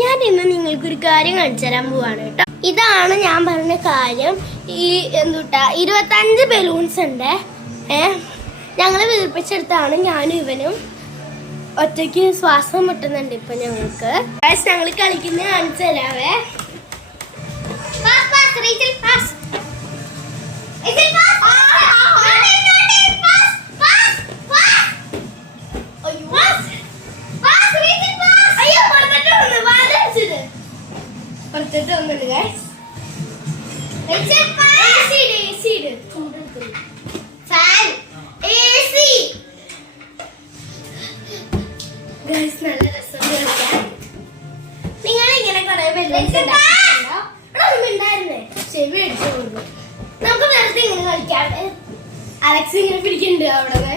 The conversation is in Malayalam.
ഞാൻ ഇന്ന് നിങ്ങൾക്കൊരു കാര്യം കാണിച്ചു തരാൻ പോവാണ് കേട്ടോ. ഇതാണ് ഞാൻ പറഞ്ഞ കാര്യം. ഈ 25 ബലൂൺസ് ഉണ്ട്. ഞങ്ങൾ വീർപ്പിച്ചെടുത്താണ്. ഞാനും ഇവനും ഒറ്റയ്ക്ക് ശ്വാസം മുട്ടുന്നുണ്ട് ഇപ്പൊ ഞങ്ങൾക്ക്. ഞങ്ങൾ കളിക്കുന്ന കാണിച്ചു തരാവേ. പുറത്തോട്ട് വന്നിട്ട് നല്ല രസം. നിങ്ങൾ ഇങ്ങനെ കുറെ ഉണ്ടായിരുന്നേ ചെവി അടിച്ചു. നമുക്ക് വെറുതെ ഇങ്ങനെ കളിക്കാം. അലക്സ് ഇങ്ങനെ പിടിക്കുന്നുണ്ട് അവിടെ.